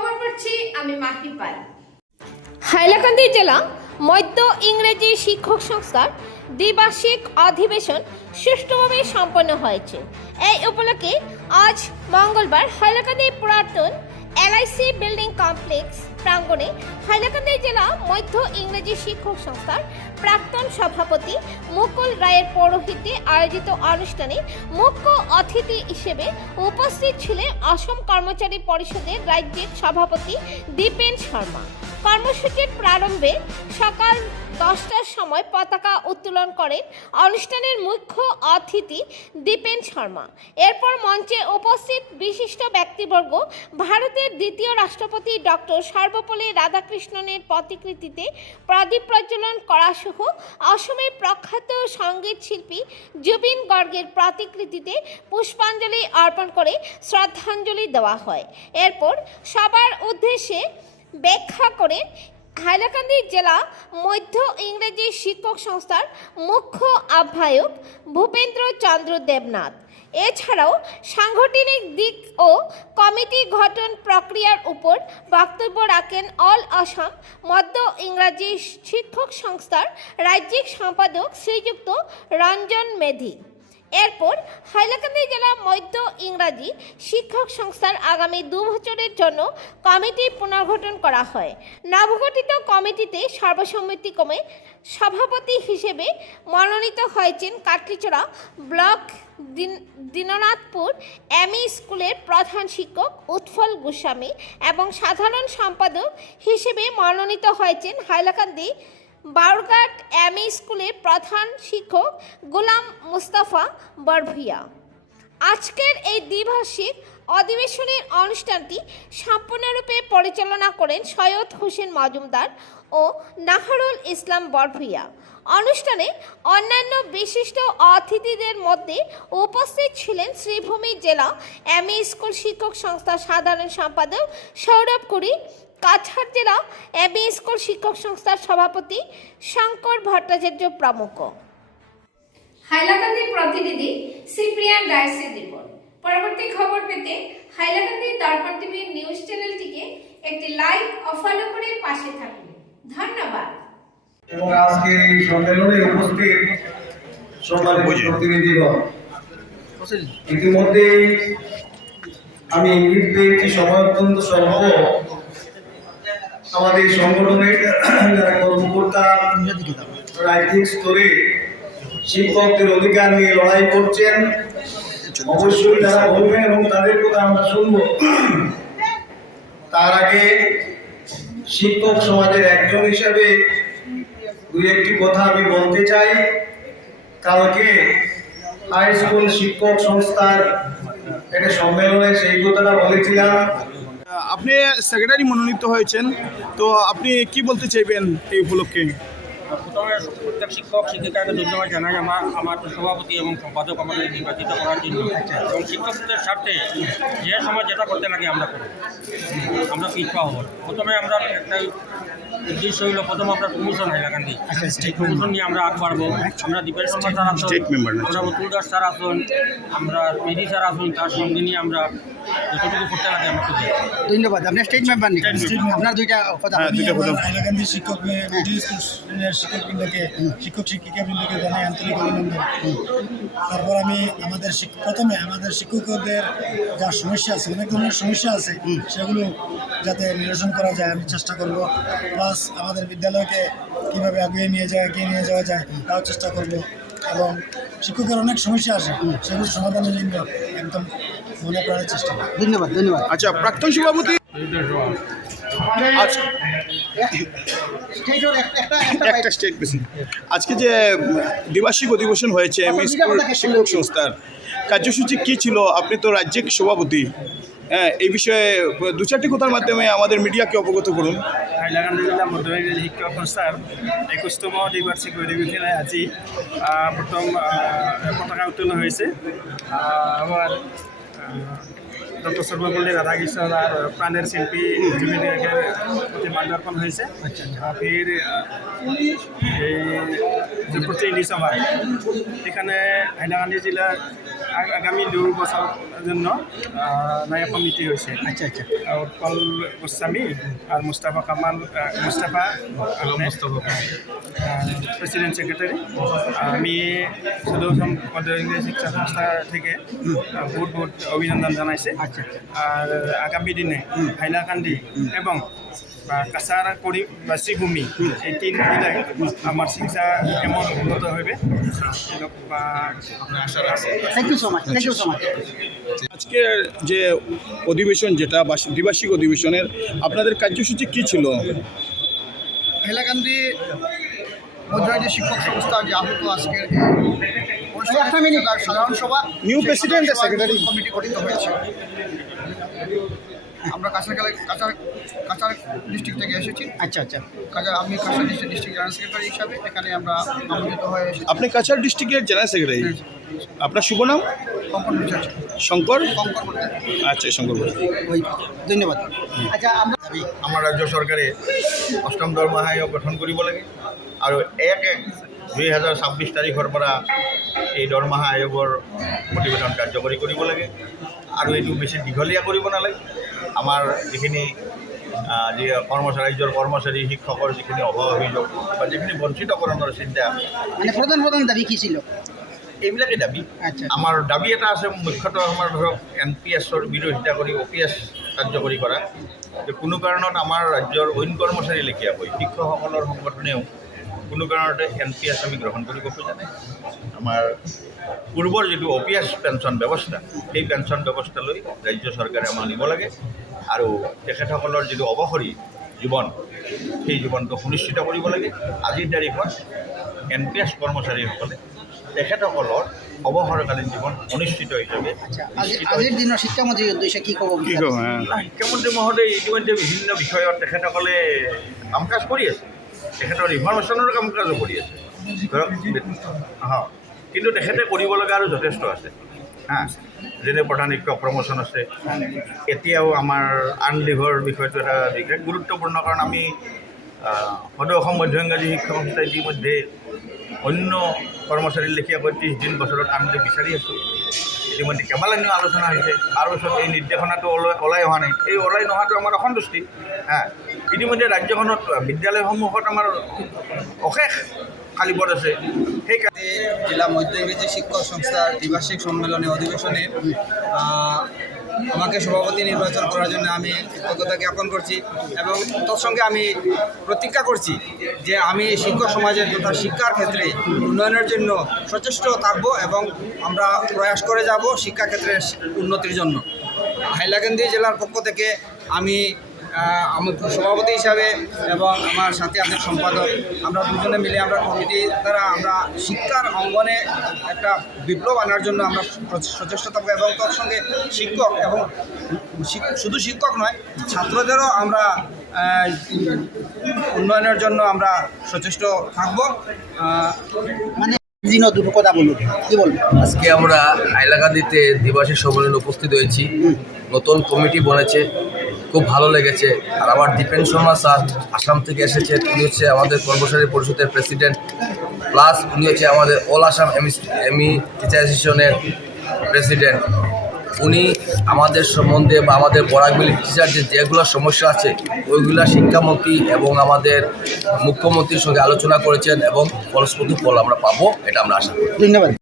খবর পড়ছি, আমি মাহি পাল। হাইলাকান্দি জেলা মধ্য ইংরেজি শিক্ষক সংস্থার দ্বিবার্ষিক অধিবেশন সুষ্ঠুভাবে সম্পন্ন হয়েছে। এই উপলক্ষে আজ মঙ্গলবার হাইলাকান্দি পুরাতন এলআইসি বিল্ডিং কমপ্লেক্স, প্রাঙ্গণে হাইলাকান্দি জেলা মধ্য ইংরেজি শিক্ষক সংস্থার প্রাক্তন সভাপতি মুকুল রায়ের পৌরোহিত্যে আয়োজিত অনুষ্ঠানে মুখ্য অতিথি হিসেবে উপস্থিত ছিলেন অসম কর্মচারী পরিষদের রাজ্যের সভাপতি দীপেন শর্মা। কর্মসূচির প্রারম্ভে সকাল দশটার সময় পতাকা উত্তোলন করেন অনুষ্ঠানের মুখ্য অতিথি দীপেন শর্মা। এরপর মঞ্চে উপস্থিত বিশিষ্ট ব্যক্তিবর্গ, ভারতের দ্বিতীয় রাষ্ট্রপতি ডক্টর সর্বপল্লী রাধাকৃষ্ণনের প্রতিকৃতিতে প্রদীপ প্রজ্বলন করা সহ অসমের প্রখ্যাত সংগীত শিল্পী জুবিন গর্গের প্রতিকৃতিতে পুষ্পাঞ্জলি অর্পণ করে শ্রদ্ধাঞ্জলি দেওয়া হয়। এরপর সবার উদ্দেশ্যে ব্যাখ্যা করে হাইলাকান্দি জেলা মধ্য ইংরেজি শিক্ষক সংস্থার মুখ্য আহ্বায়ক ভূপেন্দ্র চন্দ্র দেবনাথ। এছাড়াও সাংগঠনিক দিক ও কমিটি গঠন প্রক্রিয়ার উপর বক্তব্য রাখেন অল আসাম মধ্য ইংরাজি শিক্ষক সংস্থার রাজ্যিক সম্পাদক শ্রীযুক্ত রঞ্জন মেধি। এরপর হাইলাকান্দি জেলা মধ্য ইংরাজি শিক্ষক সংস্থার আগামী দু বছরের জন্য কমিটি পুনর্গঠন করা হয়। নবগঠিত কমিটিতে সর্বসম্মতিক্রমে সভাপতি হিসেবে মনোনীত হয়েছেন কাটলিচড়া ব্লক দিন- দীননাথপুর এমই স্কুলের প্রধান শিক্ষক উৎফল গোস্বামী এবং সাধারণ সম্পাদক হিসেবে মনোনীত হয়েছেন হাইলাকান্দি বারঘাট এমই স্কুলের প্রধান শিক্ষক গোলাম মুস্তাফা বরভুইয়া। আজকের এই দ্বিভাষিক অধিবেশনের অনুষ্ঠানটি সম্পূর্ণরূপে পরিচালনা করেন সৈয়দ হোসেন মজুমদার ও নাহারুল ইসলাম বরভুইয়া। অনুষ্ঠানে অন্যান্য বিশিষ্ট অতিথিদের মধ্যে উপস্থিত ছিলেন শ্রীভূমি জেলা এমই স্কুল শিক্ষক সংস্থার সাধারণ সম্পাদক সৌরভ কুড়ি কাছাড় জেলা এমই স্কুল শিক্ষক সংস্থার সভাপতি শঙ্কর ভট্টাচার্য প্রমুখ। হাইলাকান্দি প্রতিনিধি সিপ্রিয়ান ডায়াসের রিপোর্ট। পরবর্তী খবর পেতে হাইলাকান্দি দর্পণ টিভির নিউজ চ্যানেলটিকে একটি লাইক ও ফলো করে পাশে থাকুন। ধন্যবাদ। এবং আজকের এই সম্মেলনে উপস্থিত সম্মানিত প্রতিনিধিগণ ইতিমধ্যেই আমি ইঙ্গিত পেয়েছি সময় অত্যন্ত স্বল্প আমাদের সংগঠনের যারা কর্মকর্তা, রাজনৈতিক স্তরে শিক্ষকদের অধিকার নিয়ে লড়াই করছেন, অবশ্যই তারা বলবেন এবং তাদের কথা আমরা শুনব। তার আগে শিক্ষক সমাজের একজন হিসেবে দুই একটি কথা আমি বলতে চাই। কালকে হাই স্কুল শিক্ষক সংস্থার একটা সম্মেলনে সেই কথাটা বলেছিলাম। আপনি সেক্রেটারি মনোনীত হয়েছেন তো আপনি কি বলতে চাইবেন এই উপলক্ষে? প্রথমে প্রত্যেক শিক্ষক শিক্ষিকাকে ধন্যবাদ জানাই আমার আমার সভাপতি এবং সম্পাদক আমাদের নির্বাচিত করার জন্য। এবং শিক্ষকদের স্বার্থে যে সময় যেটা করতে লাগে আমরা করি আমরা পিছপা হব। প্রথমে আমরা একটাই উদ্দেশ্য হইল প্রথম আমরা প্রমোশন হাইলাকান্দি প্রমোশন নিয়ে আমরা আগ বাড়বো। আমরা দীপের শর্মা স্যার আসুন। আমরা অতুল দাস স্যার আসুন আমরা মেধি স্যার আসুন তার সঙ্গে নিয়ে আমরা যতটুকু করতে লাগে আমরা করি ধন্যবাদ। আপনার স্টেট মেম্বার আপনার দুইটা কথা। হ্যাঁ, দুইটা কথা। হাইলাকান্দি শিক্ষক স্কুলের শিক্ষকবৃন্দকে শিক্ষক শিক্ষিকাবৃন্দকে জানাই আন্তরিক অভিনন্দন। তারপর আমি আমাদের প্রথমে আমাদের শিক্ষকদের যা সমস্যা আছে অনেক ধরনের সমস্যা আছে সেগুলো যাতে নিরসন করা যায় আমি চেষ্টা করব। প্লাস আমাদের বিদ্যালয়কে কীভাবে এগিয়ে নিয়ে যাওয়া এগিয়ে নিয়ে যাওয়া যায় তাও চেষ্টা করব। এবং শিক্ষকের অনেক সমস্যা আছে সেগুলো সমাধানের জন্য একদম মনে প্রাণের চেষ্টা করব। ধন্যবাদ ধন্যবাদ। আচ্ছা প্রাক্তন সভাপতি আচ্ছা। একটা একটা একটা একটা স্টেট বেশি আজকে যে দ্বিবার্ষিক অধিবেশন হয়েছে এম স্কুল শিক্ষক সংস্থার কার্যসূচি কি ছিল? আপনি তো রাজ্যিক সভাপতি। হ্যাঁ এই বিষয়ে দু চারটি কথার মাধ্যমে আমাদের মিডিয়াকে অবগত করুন। হাইলাকান্দি জেলা মধ্যরাজ্য শিক্ষক সংস্থাৰ একৈছতম দ্বিবাৰ্ষিক অধিৱেশনে আজি আহ, পতাকা উত্তোলন আহ, আমাৰ ডক্টর সর্বপল্লী রাধাকৃষ্ণ আর প্রাণের শিল্পী জুবিন গার্গের প্রতি মাল্যার্পণ হয়েছে। ফির এই যে প্রতিনিধি সভা এখানে হাইলাকান্দি জেলার আগামী দু বছৰৰ জন্য নয়া কমিটি হৈছে আচ্ছা আচ্ছা। উৎপল গোস্বামী আর মুস্তাফা কামাল মুস্তাফা মুস্তাফা প্রেসিডেন্ট সেক্রেটারি। আমি পদ্ম শিক্ষা সংস্থা থেকে বহুত বহুত অভিনন্দন জানাইছে। আচ্ছা আচ্ছা। আর আগামী দিনে হাইলাকান্দি এবং বা কাছার করি বা শ্রীভূমি এই তিন জেলায় আমার শিক্ষা এমন উন্নত হবে? এরকম বা আশা রাখছি। Thank you so much thank you so much আজকের যে অধিবেশন যেটা বার্ষিক দ্বিবার্ষিক অধিবেশনের আপনাদের কার্যসূচি কি ছিল? হাইলাকান্দি মধ্যরাজ্য শিক্ষক সংস্থা যে আহত আজকের একটা মিনিট। সাধারণ সভা নিউ প্রেসিডেন্ট সেক্রেটারি কমিটি গঠিত হয়েছে। আমরা কাছার গেলে কাছার কাছার ডিস্ট্রিক্ট থেকে এসেছি। আচ্ছা আচ্ছা। কাছার আমি Cachar district district general secretary হিসাবে এখানে আমরা আমন্ত্রিত হয়ে এসেছি। আপনি কাছাড় ডিস্ট্রিক্টের জেনারেল সেক্রেটারি আপনার শুভ নাম? শঙ্কর? আচ্ছা শঙ্কর ধন্যবাদ। আচ্ছা আমরা আমাৰ ৰাজ্য চৰকাৰে অষ্টম দৰমহা আয়োগ গঠন কৰিব লাগে। আৰু এক এক দুই হাজাৰ ছাব্বিছ তাৰিখৰ পৰা এই দৰমহা আয়োগৰ প্ৰতিবেদন কাৰ্যকৰী কৰিব লাগে। আৰু এইটো বেছি দীঘলীয়া কৰিব নালাগে আমাৰ যিখিনি যি কৰ্মচাৰী ৰাজ্যৰ কৰ্মচাৰী শিক্ষকৰ যিখিনি অভাৱ অভিযোগ বা যিখিনি বঞ্চিতকৰণৰ চিন্তা মানে প্রধান প্রধান দাবি কি ছিল? এইবিলাকেই দাবি। আচ্ছা। আমাৰ দাবি এটা আছে মুখ্যতঃ আমাৰ ধৰক এন পি এছৰ বিৰোধিতা কৰি অ' পি এছ কাৰ্যকৰী কৰা। যে কোনো কাৰণত আমাৰ ৰাজ্যৰ অইন কৰ্মচাৰী লেখীয়াকৈ শিক্ষকসকলৰ সংগঠনেও কোনো কাৰণতে এন পি এছ আমি গ্ৰহণ কৰিব খোজা নাই। আমাৰ পূৰ্বৰ যিটো অ' পি এছ পেঞ্চন ব্যৱস্থা সেই পেঞ্চন ব্যৱস্থালৈ ৰাজ্য চৰকাৰে আমাক নিব লাগে আৰু তেখেতসকলৰ যিটো অৱসৰী জীৱন সেই জীৱনটো সুনিশ্চিত কৰিব লাগে। আজিৰ তাৰিখত এন পি এছ কৰ্মচাৰীসকলে তেখেতসকলৰ অৱসৰকালীন জীৱন অনিশ্চিত হিচাপে আচ্ছা আজিৰ দিনৰ শিক্ষামন্ত্ৰীৰ উদ্দেশ্যে কি ক'ব কি বিচাৰে? কব শিক্ষামন্ত্ৰী মহোদয় ইতিমধ্যে বিভিন্ন বিষয়ত তেখেতসকলে কাম কাজ কৰি আছে। তেখেতৰ ইনফৰমেশ্যনৰ কাম কাজো কৰি আছে। ধৰক অঁ কিন্তু তেখেতে কৰিব লগা আৰু যথেষ্ট আছে। হা, যেনে প্ৰধান শিক্ষক প্ৰমোচন আছে। এতিয়াও আমাৰ আনলিভৰ বিষয়টো এটা বিশেষ গুৰুত্বপূৰ্ণ, কাৰণ আমি সদৌ অসম মধ্য শিক্ষক সংস্থাই ইতিমধ্যে অন্য কৰ্মচাৰীৰ লেখীয়াকৈ ত্ৰিছ দিন বছৰত আনলিভ বিচাৰি আছোঁ। ইতিমধ্যে কেইবালানিও আলোচনা হৈছে। তাৰপিছত এই নিৰ্দেশনাটো ওলাই ওলাই অহা নাই। এই ওলাই নহাটো আমাৰ অসন্তুষ্টি। হা ইতিমধ্যে ৰাজ্যখনত বিদ্যালয়সমূহত আমাৰ অশেষ খালী পদ আছে সেইকাৰণে জেলা মধ্য ইংরেজি শিক্ষক সংস্থার দ্বিবার্ষিক সম্মেলনে অধিবেশনে আহ, আমাকে সভাপতি নির্বাচন করার জন্য আমি কৃতজ্ঞতা জ্ঞাপন করছি এবং তৎসঙ্গে আমি প্রতিজ্ঞা করছি যে আমি শিক্ষক সমাজের তথা শিক্ষার ক্ষেত্রে উন্নয়নের জন্য সচেষ্ট থাকব এবং আমরা প্রয়াস করে যাব শিক্ষাক্ষেত্রের উন্নতির জন্য। হাইলাকান্দি জেলার পক্ষ থেকে আমি আমার সভাপতি হিসাবে এবং আমার সাথে আছে সম্পাদক। আমরা দুজনে মিলে আমরা কমিটি দ্বারা আমরা শিক্ষার অঙ্গনে একটা বিপ্লব আনার জন্য আমরা সচেষ্ট থাকব এবং তার সঙ্গে শিক্ষক এবং শুধু শিক্ষক নয় ছাত্রদেরও আমরা উন্নয়নের জন্য আমরা সচেষ্ট থাকব। মানে দিনও দুটো কথা বলুন কি বলবেন? আজকে আমরা হাইলাকান্দিতে দিবাসী সম্মেলনে উপস্থিত হয়েছি। নতুন কমিটি বনেছে। খুব ভালো লেগেছে। আর আমার দীপেন শর্মা স্যার আসাম থেকে এসেছে। উনি হচ্ছে আমাদের কর্মচারী পরিষদের প্রেসিডেন্ট। প্লাস উনি হচ্ছে আমাদের অল আসাম এমি এমি টিচার অ্যাসোসিয়েশনের প্রেসিডেন্ট। উনি আমাদের সম্বন্ধে বা আমাদের বরাকবিলি টিচার যে যেগুলো সমস্যা আছে, ওইগুলো শিক্ষামন্ত্রী এবং আমাদের মুখ্যমন্ত্রীর সঙ্গে আলোচনা করেছেন এবং ফলস্বরূপ ফল আমরা পাবো, এটা আমরা আশা করি। ধন্যবাদ।